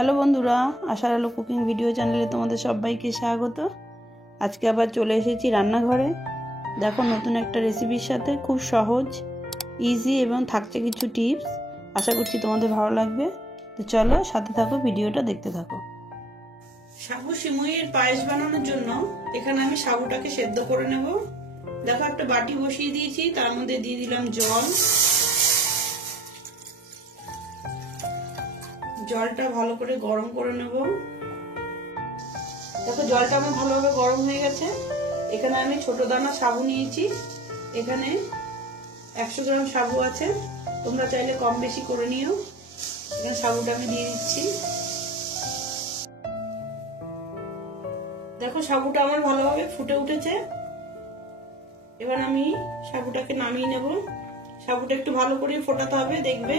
Hello বন্ধুরা, আশার আলো কুকিং ভিডিও চ্যানেলে তোমাদের সবাইকে স্বাগত। আজকে আবার চলে এসেছি রান্নাঘরে। দেখো, নতুন একটা রেসিপির সাথে, খুব সহজ, ইজি এবং থাকছে কিছু টিপস। আশা করছি তোমাদের ভালো লাগবে। তো চলো সাথে থাকো, ভিডিওটা দেখতে থাকো। সাবু সিমুইয়ের পায়েস বানানোর জন্য এখানে আমি সাবুটাকে সেদ্ধ করে নেব। দেখো, একটা বাটি বসিয়ে দিয়েছি, তার মধ্যে দিয়ে দিলাম জল। জলটা ভালো করে গরম করে নেব। দেখো, জলটা আমার ভালোভাবে গরম হয়ে গেছে। এখানে আমি ছোট দানা সাবু নিয়েছি। এখানে 100 গ্রাম সাবু আছে, তোমরা চাইলে কম বেশি করে নিও। এখানে সাবুটা আমি দিয়ে দিচ্ছি। দেখো, সাবুটা আমার ভালোভাবে ফুটে উঠেছে। এবার আমি সাবুটাকে নামিয়ে নেব। সাবুটা একটু ভালো করে ফোটাতে হবে, দেখবে,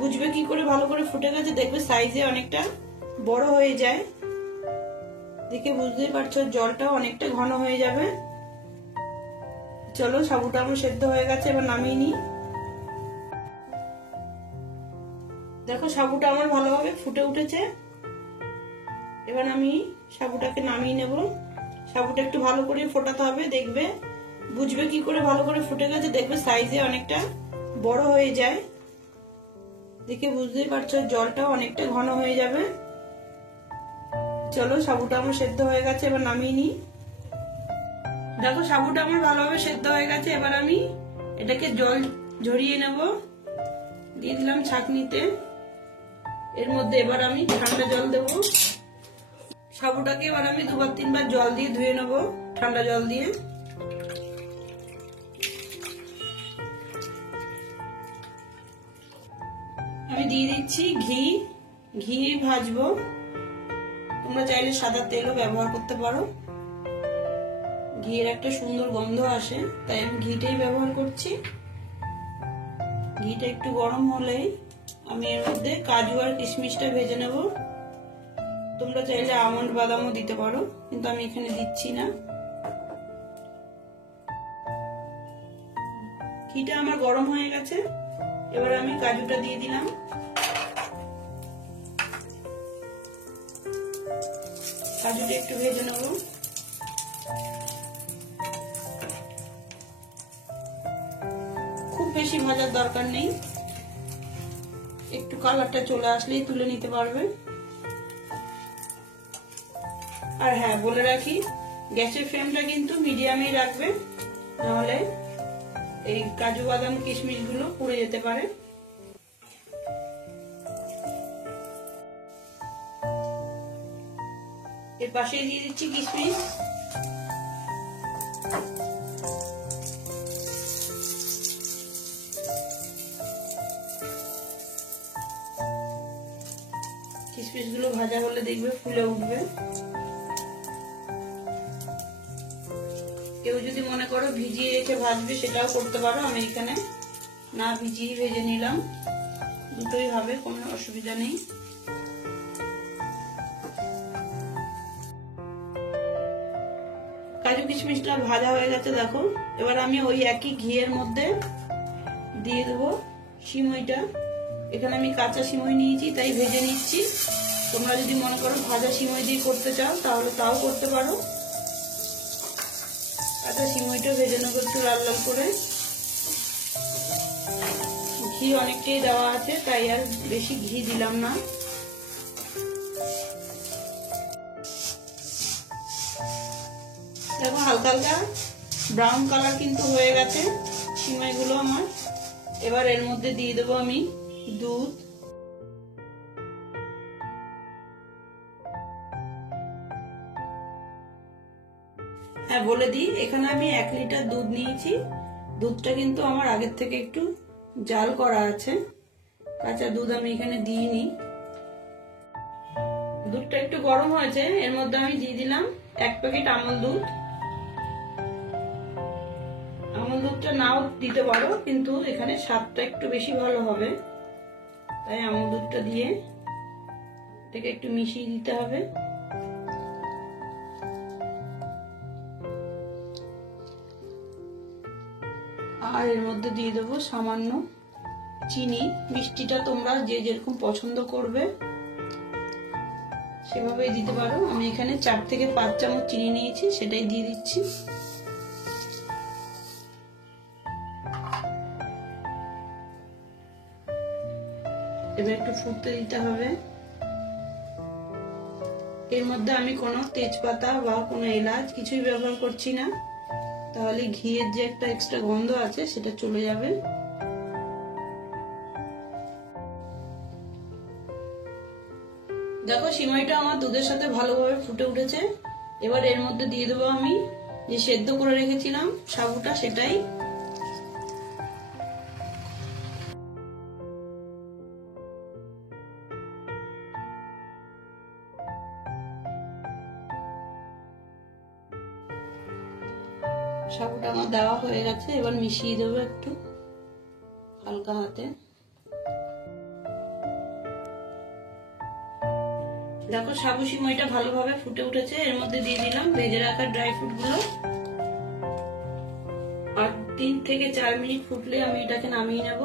বুঝবে কি করে ভালো করে ফুটে গেছে। দেখবে সাইজে অনেকটা বড় হয়ে যায়, দেখে বুঝতেই পারছো। জলটাও অনেকটা ঘন হয়ে যাবে। চলো, সাবুটা আমার সেদ্ধ হয়ে গেছে, এবার নামিয়ে নিই। দেখো, সাবুটা আমার ভালোভাবে ফুটে উঠেছে। এবার আমি সাবুটাকে নামিয়ে নেব। সাবুটা একটু ভালো করে ফোটাতে হবে, দেখবে, বুঝবে কি করে ভালো করে ফুটে গেছে। দেখবে সাইজে অনেকটা বড় হয়ে যায়, দেখে বুঝতেই পারছো। জলটাও অনেকটা ঘন হয়ে যাবে। চলো, সাবুটা আমার সেদ্ধ হয়ে গেছে, এবার নামিয়ে নিই। দেখো, সাবুটা আমার ভালোভাবে সেদ্ধ হয়ে গেছে। এবার আমি এটাকে জল ঝরিয়ে নেব। দিয়ে দিলাম ছাঁকনিতে। এর মধ্যে এবার আমি ঠান্ডা জল দেব। সাবুটাকে এবার আমি 2-3 বার জল দিয়ে ধুয়ে নেব, ঠান্ডা জল দিয়ে। আমি দিয়ে দিচ্ছি ঘি। ঘি ভাজবো, তোমরা চাইলে সাদা তেলও ব্যবহার করতে পারো। ঘিয়ের একটা সুন্দর গন্ধ আসে, তাই আমি ঘিটাই ব্যবহার করছি। ঘিটা একটু গরম হলেই আমি এর মধ্যে কাজু আর কিশমিশটা ভেজে নেব। তোমরা চাইলে আমন্ড বাদামও দিতে পারো, কিন্তু আমি এখানে দিচ্ছি না। ঘিটা আমার গরম হয়ে গেছে। এবার আমি কাজুটা দিয়ে দিলাম। কাজুটা একটু ভেজে নেব। খুব বেশি ভাজার দরকার নেই, একটু কালারটা চলে আসলেই তুলে নিতে পারবে। আর হ্যাঁ, বলে রাখি, গ্যাসের ফ্লেমটা কিন্তু মিডিয়ামেই রাখবে, নাহলে এই কাজু বাদাম কিশমিশ গুলো পুড়ে যেতে পারে। এর পাশে দিয়ে দিচ্ছি কিশমিশ। কিশমিশ গুলো ভাজা হলে দেখবে ফুলে উঠবে। কেউ যদি মনে করো ভিজিয়ে রেখে ভাজবে, সেটাও করতে পারো। আমি এখানে না ভিজিয়ে ভেজে নিলাম, দুটোই হবে, কোনো অসুবিধা নেই। কাজু কিশমিশটা ভাজা হয়ে গেছে, দেখো। এবার আমি ওই একই ঘিয়ের মধ্যে দিয়ে দেবো সিমইটা। এখানে আমি কাঁচা সিমই নিয়েছি, তাই ভেজে নিচ্ছি। তোমরা যদি মনে করো ভাজা সিমই দিয়ে করতে চাও, তাহলে তাও করতে পারো। কাঁচা সিমইটা ভেজে নেবো একটু লাল লাল করে। ঘি অনেকটাই দেওয়া আছে, তাই আর বেশি ঘি দিলাম না। দেখো, হালকা হালকা ব্রাউন কালার কিন্তু হয়ে গেছে সিমাইগুলো আমার। এবার এর মধ্যে দিয়ে দেবো আমি দুধ। হ্যাঁ, বলে দিই, এখানে আমি 1 লিটার দুধ নিয়েছি। দুধটা কিন্তু আমার আগের থেকে একটু জাল করা আছে, কাঁচা দুধ আমি এখানে দিইনি। দুধটা একটু গরম হয়েছে, এর মধ্যে আমি দিয়ে দিলাম 1 প্যাকেট আমল দুধ। আমল দুধটা নাও দিতে পারো, কিন্তু এখানে স্বাদটা একটু বেশি ভালো হবে, তাই আমল দুধটা দিয়ে এটাকে একটু মিশিয়ে দিতে হবে। আর এর মধ্যে দিয়ে দেবো সামান্য চিনি। মিষ্টিটা তোমরা যে যেরকম পছন্দ করবে সেভাবেই দিতে পারো। আমি এখানে 4 থেকে 5 চামচ চিনি নিয়েছি, সেটাই দিয়ে দিচ্ছি। এবার একটু ফুটতে দিতে হবে। এর মধ্যে আমি কোনো তেজপাতা বা কোনো এলাচ কিছুই ব্যবহার করছি না, তাহলে ঘিয়ের যে একটা এক্সট্রা গন্ধ আছে সেটা চলে যাবে। দেখো সিমাইটা আমার দুধের সাথে ভালোভাবে ফুটে উঠেছে। এবার এর মধ্যে দিয়ে দেবো আমি যে সেদ্ধ করে রেখেছিলাম সাবুটা, সেটাই। সাবুটা আমার দেওয়া হয়ে গেছে, এবার মিশিয়ে দেবো একটু হালকা হাতে। দেখো সাবু সিমাইটা ভালোভাবে ফুটে উঠেছে। এর মধ্যে দিয়ে দিলাম ভেজে রাখা ড্রাই ফ্রুট গুলো। আর 3 থেকে 4 মিনিট ফুটলে আমি এটাকে নামিয়ে নেব।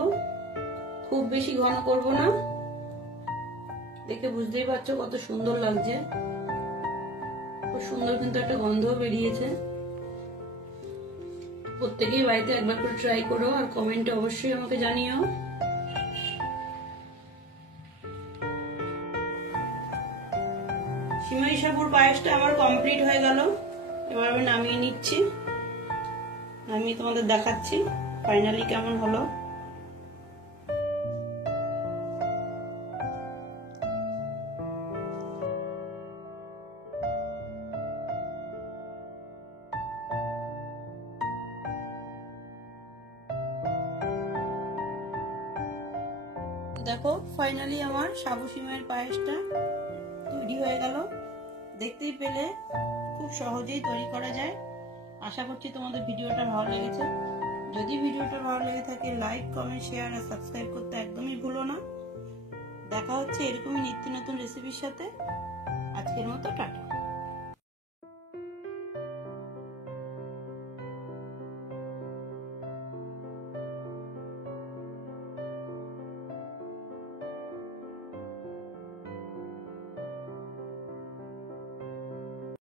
খুব বেশি ঘন করব না, দেখে বুঝতেই পারছো কত সুন্দর লাগছে। খুব সুন্দর কিন্তু একটা গন্ধ বেরিয়েছে। প্রত্যেকেই বাড়িতে একবার করে ট্রাই করো আর কমেন্টে অবশ্যই আমাকে জানিও। সিমাই সাবুর পায়েসটা আমার কমপ্লিট হয়ে গেল। এবার আমি নামিয়ে নিচ্ছি, নামিয়ে তোমাদের দেখাচ্ছি ফাইনালি কেমন হলো। দেখো ফাইনালি আমার সাবু সিমাইয়ের পায়েসটা তৈরি হয়ে গেল। দেখতেই পেলে খুব সহজেই তৈরি করা যায়। আশা করছি তোমাদের ভিডিওটা ভালো লেগেছে। যদি ভিডিওটা ভালো লেগে থাকে লাইক, কমেন্ট, শেয়ার আর সাবস্ক্রাইব করতে একদমই ভুলো না। দেখা হচ্ছে এরকমই নিত্য নতুন রেসিপির সাথে। আজকের মতো টাটা।